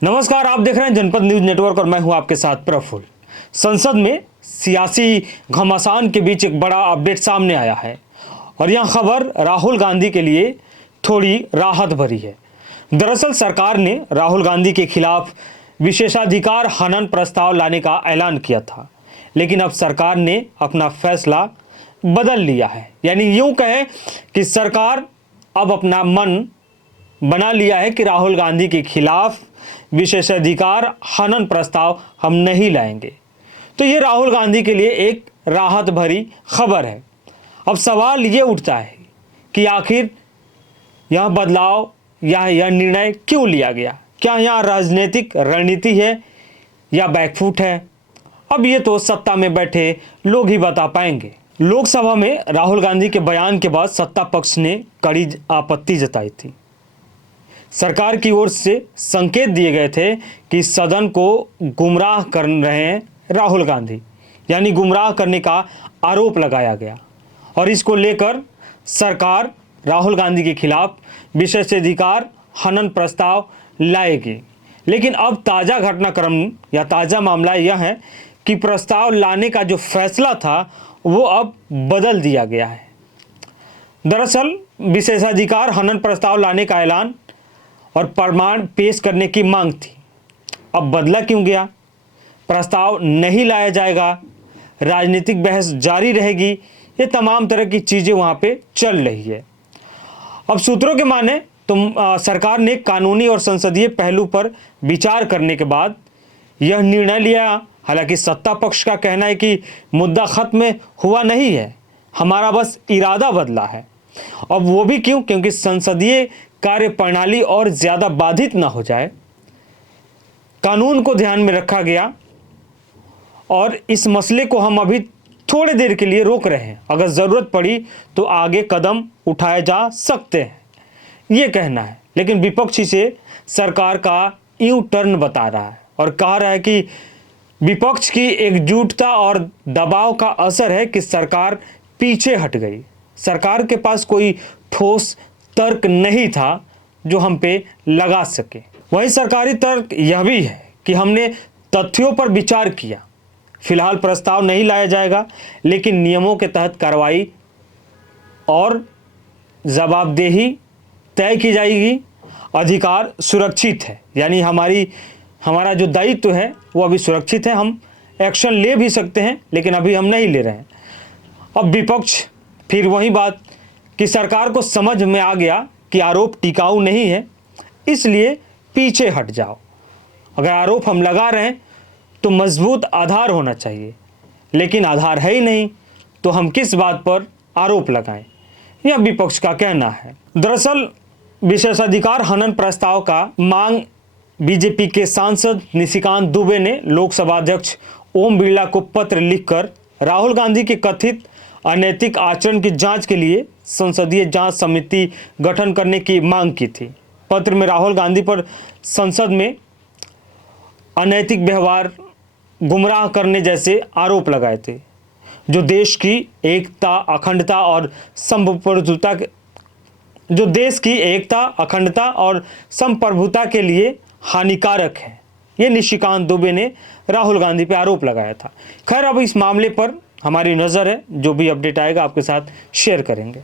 नमस्कार, आप देख रहे हैं जनपद न्यूज नेटवर्क और मैं हूं आपके साथ प्रफुल्ल। संसद में सियासी घमासान के बीच एक बड़ा अपडेट सामने आया है और यह खबर राहुल गांधी के लिए थोड़ी राहत भरी है। दरअसल सरकार ने राहुल गांधी के खिलाफ विशेषाधिकार हनन प्रस्ताव लाने का ऐलान किया था, लेकिन अब सरकार ने अपना फैसला बदल लिया है। यानी यूं कहें कि सरकार अब अपना मन बना लिया है कि राहुल गांधी के खिलाफ विशेषाधिकार हनन प्रस्ताव हम नहीं लाएंगे। तो ये राहुल गांधी के लिए एक राहत भरी खबर है। अब सवाल ये उठता है कि आखिर यह बदलाव या यह निर्णय क्यों लिया गया? क्या यहाँ राजनीतिक रणनीति है या बैकफुट है? अब ये तो सत्ता में बैठे लोग ही बता पाएंगे। लोकसभा में राहुल गांधी के बयान के बाद सत्ता पक्ष ने कड़ी आपत्ति जताई थी। सरकार की ओर से संकेत दिए गए थे कि सदन को गुमराह कर रहे हैं राहुल गांधी, यानी गुमराह करने का आरोप लगाया गया और इसको लेकर सरकार राहुल गांधी के खिलाफ विशेषाधिकार हनन प्रस्ताव लाएगी। लेकिन अब ताज़ा घटनाक्रम या ताज़ा मामला यह है कि प्रस्ताव लाने का जो फैसला था वो अब बदल दिया गया है। दरअसल विशेषाधिकार हनन प्रस्ताव लाने का ऐलान और प्रमाण पेश करने की मांग थी। अब बदला क्यों गया? प्रस्ताव नहीं लाया जाएगा, राजनीतिक बहस जारी रहेगी, ये तमाम तरह की चीज़ें वहाँ पे चल रही है। अब सूत्रों के माने तो सरकार ने कानूनी और संसदीय पहलू पर विचार करने के बाद यह निर्णय लिया। हालांकि सत्ता पक्ष का कहना है कि मुद्दा खत्म हुआ नहीं है, हमारा बस इरादा बदला है। अब वो भी क्यों? क्योंकि संसदीय कार्य प्रणाली और ज़्यादा बाधित ना हो जाए, कानून को ध्यान में रखा गया और इस मसले को हम अभी थोड़ी देर के लिए रोक रहे हैं। अगर ज़रूरत पड़ी तो आगे कदम उठाए जा सकते हैं, ये कहना है। लेकिन विपक्ष इसे सरकार का यूं टर्न बता रहा है और कह रहा है कि विपक्ष की एकजुटता और दबाव का असर है कि सरकार पीछे हट गई। सरकार के पास कोई ठोस तर्क नहीं था जो हम पे लगा सके। वही सरकारी तर्क यह भी है कि हमने तथ्यों पर विचार किया। फिलहाल प्रस्ताव नहीं लाया जाएगा, लेकिन नियमों के तहत कार्रवाई और जवाबदेही तय की जाएगी। अधिकार सुरक्षित है, यानी हमारा जो दायित्व है वो अभी सुरक्षित है। हम एक्शन ले भी सकते हैं, लेकिन अभी हम नहीं ले रहे हैं। अब विपक्ष फिर वही बात कि सरकार को समझ में आ गया कि आरोप टिकाऊ नहीं है, इसलिए पीछे हट जाओ। अगर आरोप हम लगा रहे हैं तो मजबूत आधार होना चाहिए, लेकिन आधार है ही नहीं तो हम किस बात पर आरोप लगाएं, यह विपक्ष का कहना है। दरअसल विशेषाधिकार हनन प्रस्ताव का मांग बीजेपी के सांसद निशिकांत दुबे ने लोकसभा अध्यक्ष ओम बिरला को पत्र लिखकर राहुल गांधी के कथित अनैतिक आचरण की जांच के लिए संसदीय जांच समिति गठन करने की मांग की थी। पत्र में राहुल गांधी पर संसद में अनैतिक व्यवहार, गुमराह करने जैसे आरोप लगाए थे, जो देश की एकता, अखंडता और संप्रभुता के लिए हानिकारक है। ये निशिकांत दुबे ने राहुल गांधी पर आरोप लगाया था। खैर, अब इस मामले पर हमारी नज़र है, जो भी अपडेट आएगा आपके साथ शेयर करेंगे।